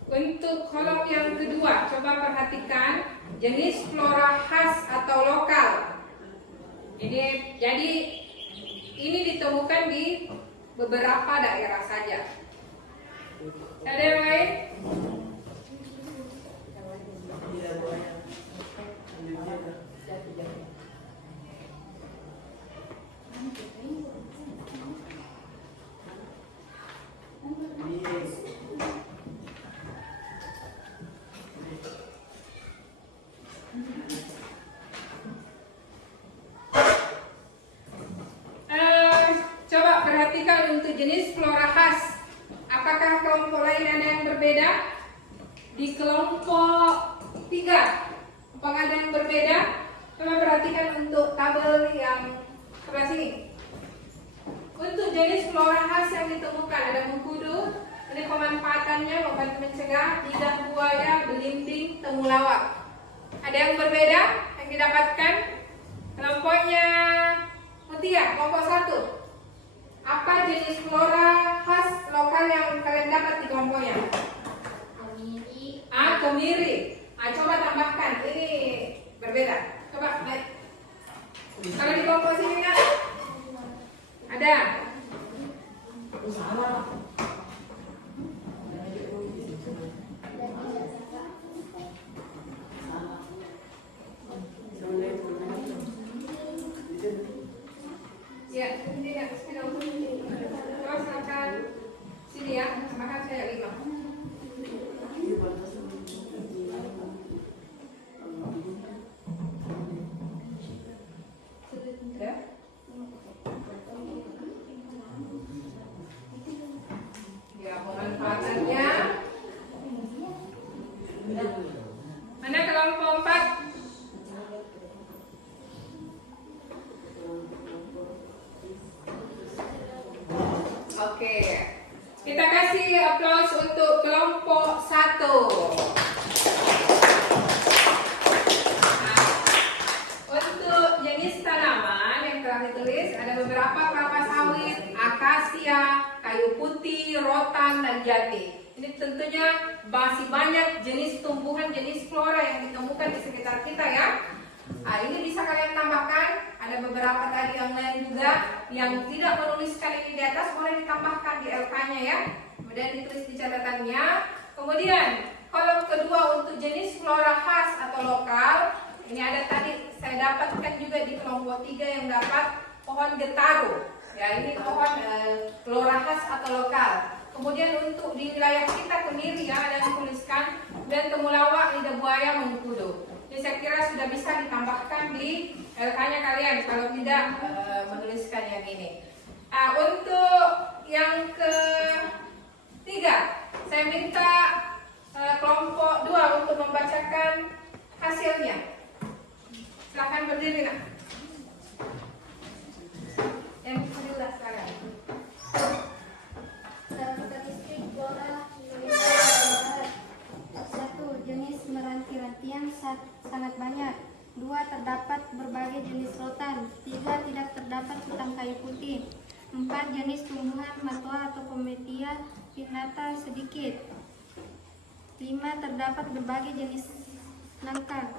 Untuk kolom yang kedua, coba perhatikan jenis flora khas atau lokal. Jadi ini ditemukan di beberapa daerah saja. Ada yang lain? Coba perhatikan untuk jenis flora khas. Apakah kelompok lain ada yang berbeda? Di kelompok 3, apakah ada yang berbeda? Coba perhatikan untuk tabel yang sebelah sini. Untuk jenis flora khas yang ditemukan ada mengkudu. Ini pemanfaatannya membantu mencegah lidah buaya, belimbing, temulawak. Ada yang berbeda yang didapatkan? Kelompoknya Mutia, kelompok 1. Apa jenis flora khas lokal yang kalian dapat di kelompoknya? Kemiri. Kemiri. Coba tambahkan. Ini berbeda. Coba naik. Kalau di kelompok sini kan ada. Ya, ini ya, coba silakan sini ya, makan saya 5. Nah, untuk jenis tanaman yang telah ditulis ada beberapa: kelapa sawit, akasia, kayu putih, rotan, dan jati. Ini tentunya masih banyak jenis tumbuhan, jenis flora yang ditemukan di sekitar kita ya. Nah, ini bisa kalian tambahkan. Ada beberapa tadi yang lain juga yang tidak menuliskan ini di atas, boleh ditambahkan di LK-nya ya. Kemudian ditulis di catatannya. Kemudian kolom kedua untuk jenis flora khas atau lokal. Ini ada tadi saya dapatkan juga di kelompok 3 yang dapat pohon getaru. Ya, ini pohon flora khas atau lokal. Kemudian untuk di wilayah kita sendiri ya ada yang tuliskan dan temulawak, lidah buaya, mengkudu. Ini saya kira sudah bisa ditambahkan di LK-nya kalian kalau tidak menuliskan yang ini. Untuk yang ketiga, saya minta kelompok 2 untuk membacakan hasilnya. Silahkan berdiri nak. Yang kedua sekarang. Karakteristik flora Indonesia. 1. Jenis meranti-rantian sangat banyak. 2. Terdapat berbagai jenis rotan. 3. Tidak terdapat hutan kayu putih. 4. Jenis tumbuhan matoa atau Cometia pinnata sedikit. 5. Terdapat berbagai jenis nangka.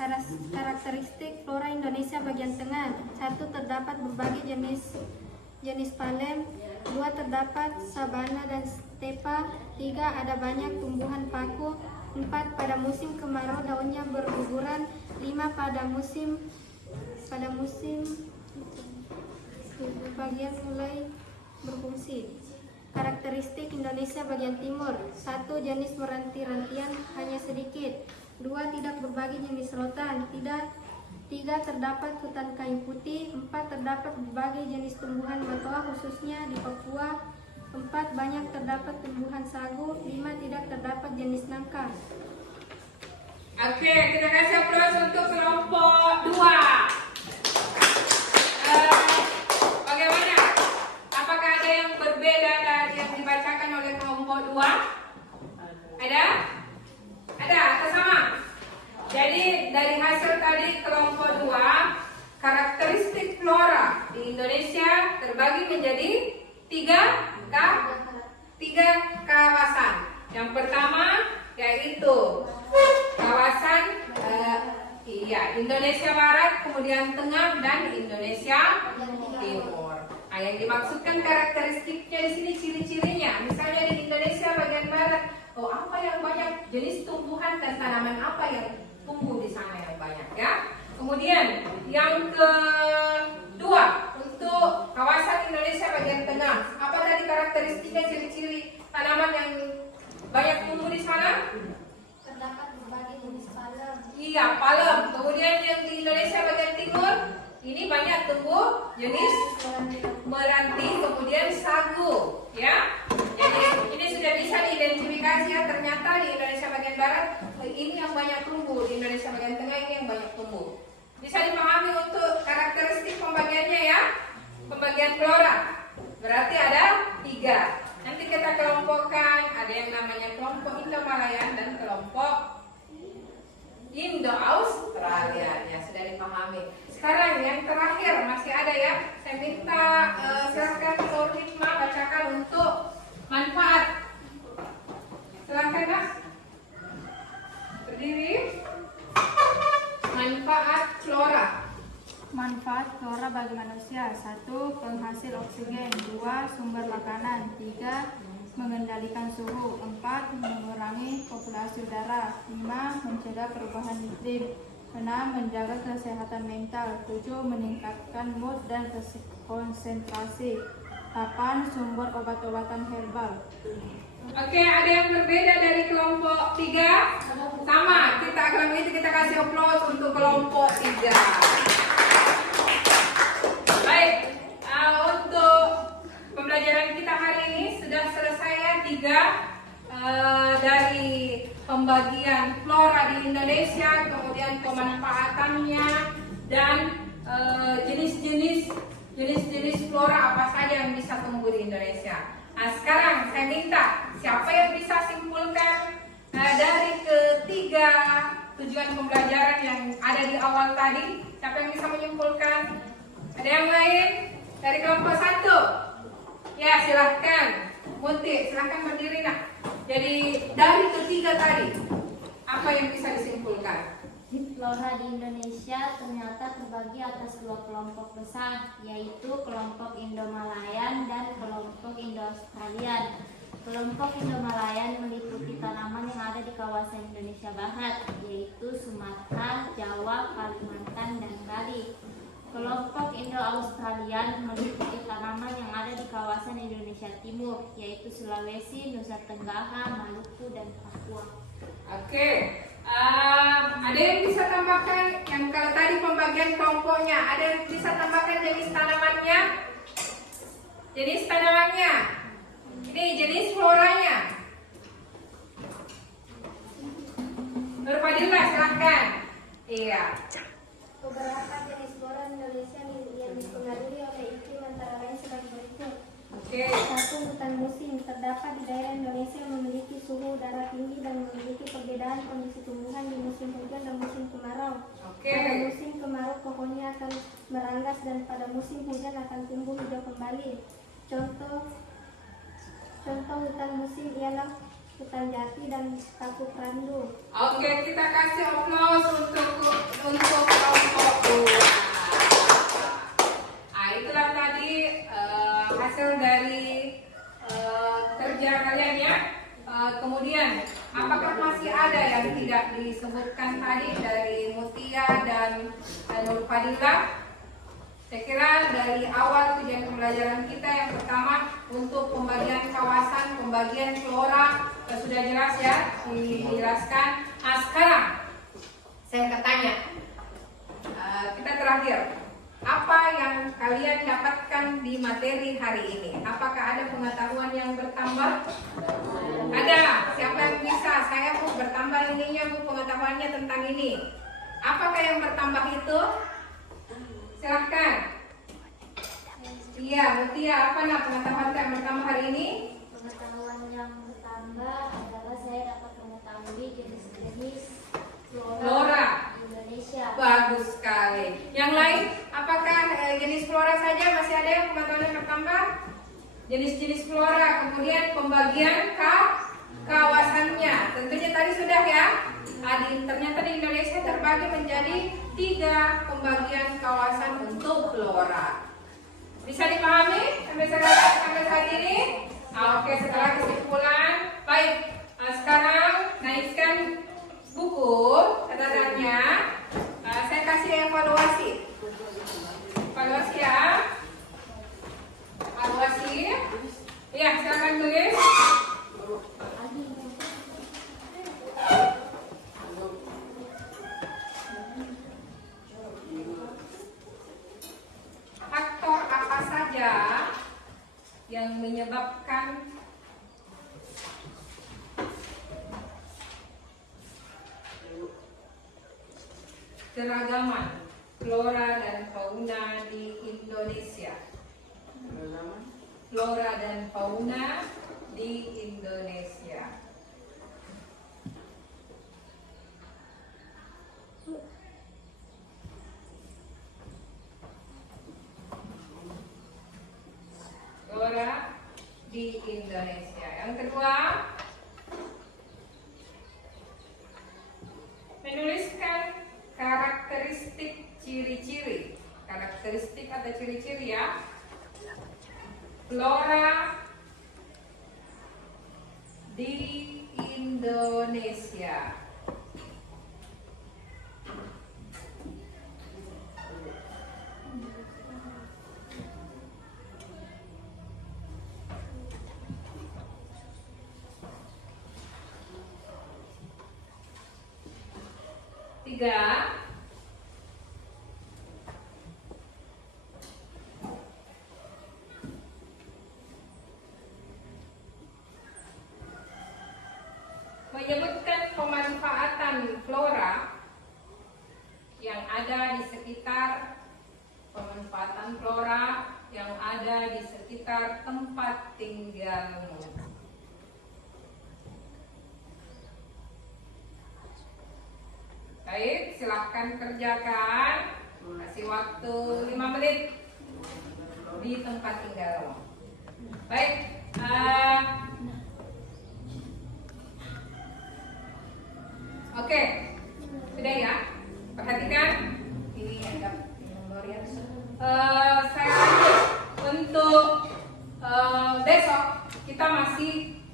Karakteristik flora Indonesia bagian tengah. 1. Terdapat berbagai jenis palem. 2. Terdapat sabana dan stepa. 3. Ada banyak tumbuhan paku. 4. Pada musim kemarau daunnya berguguran. 5. Pada musim bagian mulai berfungsi. Karakteristik Indonesia bagian timur. 1. Jenis meranti-rantian hanya sedikit. 2. Tidak berbagai jenis rotan. 3. Terdapat hutan kayu putih. 4. Terdapat berbagai jenis tumbuhan matoa khususnya di Papua. 4. Banyak terdapat tumbuhan sagu. 5. Tidak terdapat jenis nangka. Oke, kita kasih aplaus untuk kelompok 2. Bagaimana? Apakah ada yang berbeda dari yang dibacakan oleh kelompok 2? Ada? Ada atau sama? Jadi dari hasil tadi kelompok 2, karakteristik flora di Indonesia terbagi menjadi 3 kawasan. Yang pertama yaitu kawasan Indonesia Barat, kemudian Tengah, dan Indonesia Timur. Nah, yang dimaksudkan karakteristiknya di sini ciri-cirinya. Misalnya di Indonesia bagian Barat, apa yang banyak jenis tumbuhan dan tanaman apa yang tumbuh di sana yang banyak ya. Kemudian yang kedua untuk kawasan Indonesia bagian Tengah, apa tadi karakteristiknya, ciri-ciri tanaman yang banyak tumbuh di sana? Terdapat berbagai jenis palem. Iya, palem. Kemudian yang di Indonesia bagian Timur ini banyak tumbuh jenis meranti, kemudian sagu ya. Jadi ini sudah bisa diidentifikasi ya, ternyata di Indonesia bagian Barat ini yang banyak tumbuh, di Indonesia bagian Tengah ini yang banyak tumbuh. Bisa dipahami untuk karakteristik pembagiannya ya. Pembagian flora berarti ada 3. Nanti kita kelompokkan, ada yang namanya kelompok Indo-Malayan dan kelompok Indo-Australia. Ya, sudah dipahami. Sekarang yang terakhir masih ada ya. Saya minta silakan Nur Hikmah bacakan untuk manfaat. Silakan Mas. Berdiri. Manfaat flora. Manfaat flora bagi manusia: 1. Penghasil oksigen. 2. Sumber makanan. 3. Mengendalikan suhu. 4. Mengurangi populasi udara. 5. Mencegah perubahan iklim. 6. Menjaga kesehatan mental. 7. Meningkatkan mood dan konsentrasi. 8. Sumber obat-obatan herbal. Oke, ada yang berbeda dari kelompok 3? Sama, kalau itu kita kasih aplaus untuk kelompok 3. Baik, untuk pembelajaran kita hari ini sudah selesai ya, 3 dari pembagian flora di Indonesia, kemudian pemanfaatannya dan jenis-jenis flora apa saja yang bisa tumbuh di Indonesia. Nah, sekarang saya minta siapa yang bisa simpulkan tujuan pembelajaran yang ada di awal tadi? Siapa yang bisa menyimpulkan? Ada yang lain? Dari kelompok 1? Ya, silahkan. Muti, silahkan berdiri nak. Jadi dari ketiga tadi, apa yang bisa disimpulkan? Flora di Indonesia ternyata terbagi atas dua kelompok besar, yaitu kelompok Indo-Malayan dan kelompok Indo-Australian. Kelompok Indo-Malayan meliputi tanaman yang ada di kawasan Indonesia Barat, yaitu Sumatera, Jawa, Kalimantan, dan Bali. Kelompok Indo-Australian meliputi tanaman yang ada di kawasan Indonesia Timur, yaitu Sulawesi, Nusa Tenggara, Maluku, dan Papua. Oke, ada yang bisa tambahkan? Yang kalau tadi pembagian kelompoknya, ada yang bisa tambahkan jenis tanamannya? Jenis tanamannya? Ini jenis floranya. Nurfadillah, silahkan. Iya. Beberapa jenis flora Indonesia yang dipengaruhi oleh iklim antara lain sebagai berikut. Oke. 1. Hutan musim. Terdapat di daerah Indonesia yang memiliki suhu udara tinggi dan memiliki perbedaan kondisi tumbuhan di musim hujan dan musim kemarau. Oke. Pada musim kemarau pohonnya akan meranggas dan pada musim hujan akan tumbuh hijau kembali. Contoh hutan musim ialah hutan jati dan kapuk randu. Oke, kita kasih aplaus untuk kelompok 2. Itulah tadi hasil dari kerja kalian ya. Kemudian, apakah masih ada yang tidak disebutkan tadi dari Mutia dan Nurfadillah? Saya kira dari awal tujuan pembelajaran kita yang pertama untuk pembagian kawasan, pembagian flora sudah jelas ya, dijelaskan. Nah sekarang saya akan tanya, kita terakhir, apa yang kalian dapatkan di materi hari ini? Apakah ada pengetahuan yang bertambah? Ada. Siapa yang bisa? Saya mau bertambah ininya, mau pengetahuannya tentang ini. Apakah yang bertambah itu? Silahkan. Iya, Mutia, apa nak pengetahuan yang bertambah hari ini? Pengetahuan yang bertambah adalah saya dapat mengetahui jenis-jenis Flora Indonesia. Bagus sekali. Yang lain, apakah jenis flora saja masih ada yang pengetahuan yang bertambah? Jenis-jenis flora, kemudian pembagian kawasannya. Tentunya tadi sudah ya. Ternyata di Indonesia terbagi menjadi 3 pembagian kawasan untuk flora. Bisa dipahami sampai saat ini? Oke, setelah kesimpulan, baik. Sekarang naikkan buku catatannya. Saya kasih evaluasi. Evaluasi ya. Evaluasi. Iya, silakan tulis. Faktor apa saja yang menyebabkan keragaman flora dan fauna di Indonesia? Flora dan fauna di Indonesia. Flora di Indonesia. Yang kedua, menuliskan karakteristik ciri-ciri. Karakteristik atau ciri-ciri ya. Flora di Indonesia. Tiga, menyebutkan pemanfaatan flora yang ada di sekitar tempat tinggalmu. silahkan kerjakan. Kasih waktu 5 menit di tempat tinggal. Baik, oke, sudah ya. Perhatikan, ini ada nomor ya. Saya lanjut untuk besok kita masih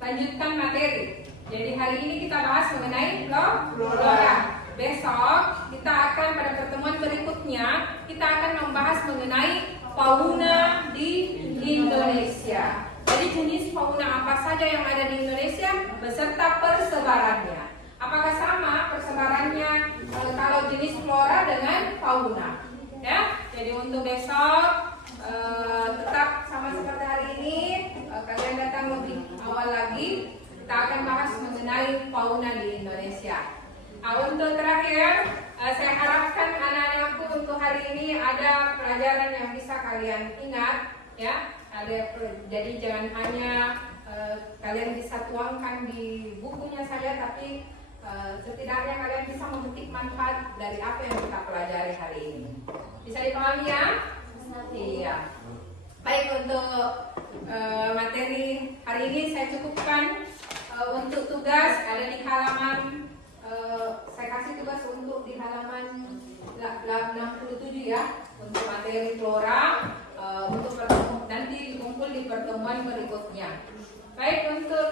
lanjutkan materi. Jadi hari ini kita bahas mengenai flora. Besok kita akan pada pertemuan berikutnya kita akan membahas mengenai fauna di Indonesia. Jadi jenis fauna apa saja yang ada di Indonesia beserta persebarannya. Apakah sama persebarannya kalau jenis flora dengan fauna? Ya. Jadi untuk besok tetap sama seperti hari ini, kalian datang lebih awal lagi. Kita akan bahas mengenai fauna di Indonesia. Untuk terakhir, saya harapkan anak-anakku untuk hari ini ada pelajaran yang bisa kalian ingat, ya. Jadi jangan hanya kalian bisa tuangkan di bukunya saja, tapi setidaknya kalian bisa memetik manfaat dari apa yang kita pelajari hari ini. Bisa dipahami ya? Iya. Baik, untuk materi hari ini saya cukupkan. Untuk tugas ada di halaman, saya kasih tugas untuk di halaman 67 ya, untuk materi flora, untuk nanti dikumpul di pertemuan berikutnya. Baik, untuk